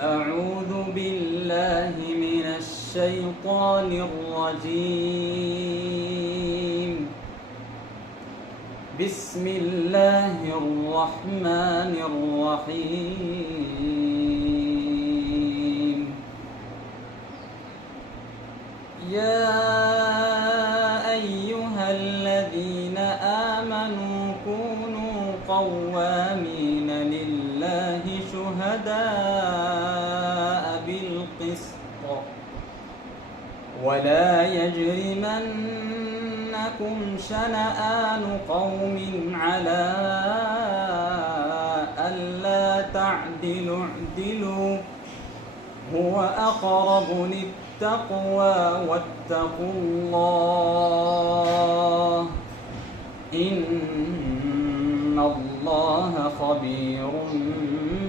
أعوذ بالله من الشيطان الرجيم. بسم الله الرحمن الرحيم. يا أيها الذين آمنوا كونوا قوامين لله شهداء بالقسط ولا يجرمنكم شنآن قوم على ألا تعدلوا اعدلوا هو أقرب للتقوى واتقوا الله إن الله خبير